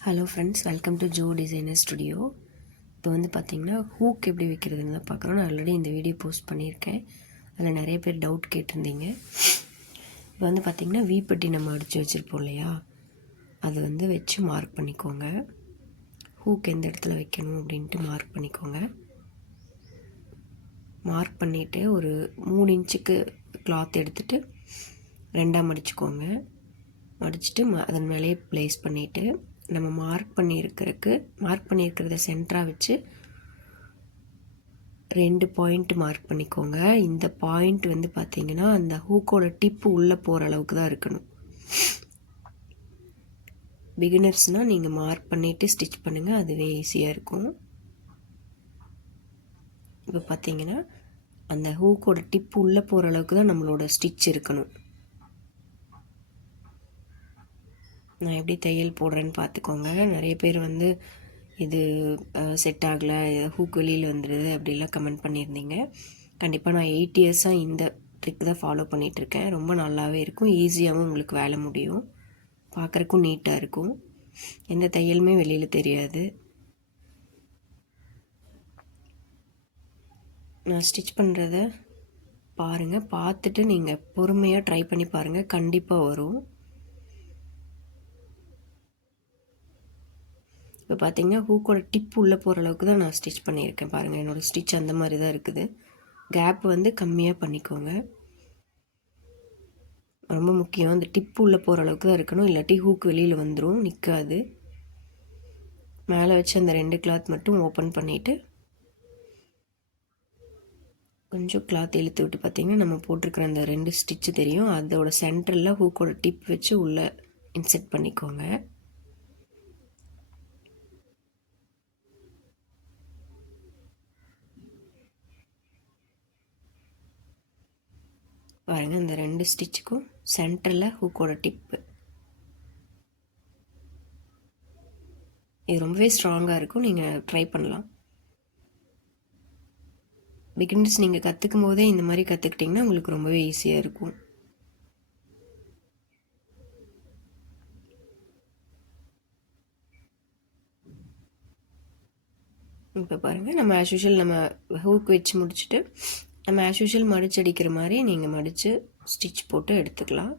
Hello friends, welcome to Joe designer studio. இப்போ வந்து பார்த்திங்கன்னா ஹூக் எப்படி வைக்கிறதுன்னு தான் பார்க்குறோம். நான் ஆல்ரெடி இந்த வீடியோ போஸ்ட் பண்ணியிருக்கேன். அதில் நிறைய பேர் டவுட் கேட்டிருந்தீங்க. இப்போ வந்து பார்த்திங்கன்னா வீப்பட்டி நம்ம அடித்து வச்சுருப்போம் இல்லையா, அது வந்து வச்சு மார்க் பண்ணிக்கோங்க. ஹூக் எந்த இடத்துல வைக்கணும் அப்படின்ட்டு மார்க் பண்ணிக்கோங்க. மார்க் பண்ணிவிட்டு ஒரு 3 இன்ச்சுக்கு கிளாத் எடுத்துகிட்டு 2ஆக மடிச்சுக்கோங்க. மடிச்சுட்டு அதன் மேலேயே ப்ளேஸ் பண்ணிவிட்டு நம்ம மார்க் பண்ணியிருக்கிறத சென்டராக வச்சு 2 பாயிண்ட் மார்க் பண்ணிக்கோங்க. இந்த பாயிண்ட் வந்து பார்த்திங்கன்னா அந்த ஹூக்கோட டிப்பு உள்ளே போகிற அளவுக்கு தான் இருக்கணும். பிகினர்ஸ்னால் நீங்கள் மார்க் பண்ணிவிட்டு ஸ்டிச் பண்ணுங்கள், அதுவே ஈஸியாக இருக்கும். இப்போ பார்த்திங்கன்னா அந்த ஹூக்கோட டிப்பு உள்ளே போகிற அளவுக்கு தான் நம்மளோட ஸ்டிச் இருக்கணும். நான் எப்படி தையல் போடுறேன்னு பார்த்துக்கோங்க. நிறைய பேர் வந்து இது செட் ஆகலை, ஹூக் வெளியில் வந்துடுது அப்படிலாம் கமெண்ட் பண்ணியிருந்தீங்க. கண்டிப்பாக நான் 8 இயர்ஸாக இந்த ட்ரிக் தான் ஃபாலோ பண்ணிகிட்ருக்கேன். ரொம்ப நல்லாவே இருக்கும், ஈஸியாகவும் உங்களுக்கு வேலை முடியும், பார்க்குறக்கும் நீட்டாக இருக்கும், எந்த தையலுமே வெளியில் தெரியாது. நான் ஸ்டிச் பண்ணுறத பாருங்கள், பார்த்துட்டு நீங்கள் பொறுமையாக ட்ரை பண்ணி பாருங்கள், கண்டிப்பாக வரும். இப்போ பார்த்தீங்கன்னா ஹூக்கோட டிப் உள்ளே போகிற அளவுக்கு தான் நான் ஸ்டிச் பண்ணியிருக்கேன். பாருங்கள், என்னோடய ஸ்டிச் அந்த மாதிரி தான் இருக்குது. கேப் வந்து கம்மியாக பண்ணிக்கோங்க. ரொம்ப முக்கியம், அந்த டிப்பு உள்ளே போகிற அளவுக்கு தான் இருக்கணும், இல்லாட்டி ஹூக் வெளியில் வந்துடும், நிற்காது. மேலே வச்சு அந்த 2 கிளாத் மட்டும் ஓப்பன் பண்ணிவிட்டு கொஞ்சம் கிளாத் இழுத்து விட்டு பார்த்திங்கன்னா நம்ம போட்டிருக்கிற அந்த 2 ஸ்டிச்சு தெரியும், அதோட சென்டரில் ஹூக்கோட டிப் வச்சு உள்ளே இன்செர்ட் பண்ணிக்கோங்க. பாருங்கள், இந்த 2 ஸ்டிச்சுக்கும் சென்டரில் ஹூக்கோட டிப்பு. இது ரொம்பவே ஸ்ட்ராங்காக இருக்கும், நீங்கள் ட்ரை பண்ணலாம். பிகினர்ஸ் நீங்கள் கற்றுக்கும் போதே இந்த மாதிரி கற்றுக்கிட்டிங்கன்னா உங்களுக்கு ரொம்பவே ஈஸியாக இருக்கும். இப்போ பாருங்கள், நம்ம ஆஸ் யூஷுவல் நம்ம ஹூக் வச்சு முடிச்சுட்டு நம்ம ஆஸ் யூஷுவல் மடிச்சு அடிக்கிற மாதிரி நீங்கள் மடித்து ஸ்டிச் போட்டு எடுத்துக்கலாம்.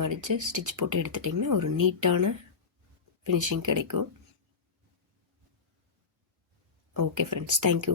மடித்து ஸ்டிச் போட்டு எடுத்துட்டிங்கன்னா ஒரு நீட்டான ஃபினிஷிங் கிடைக்கும். Okay friends, thank you.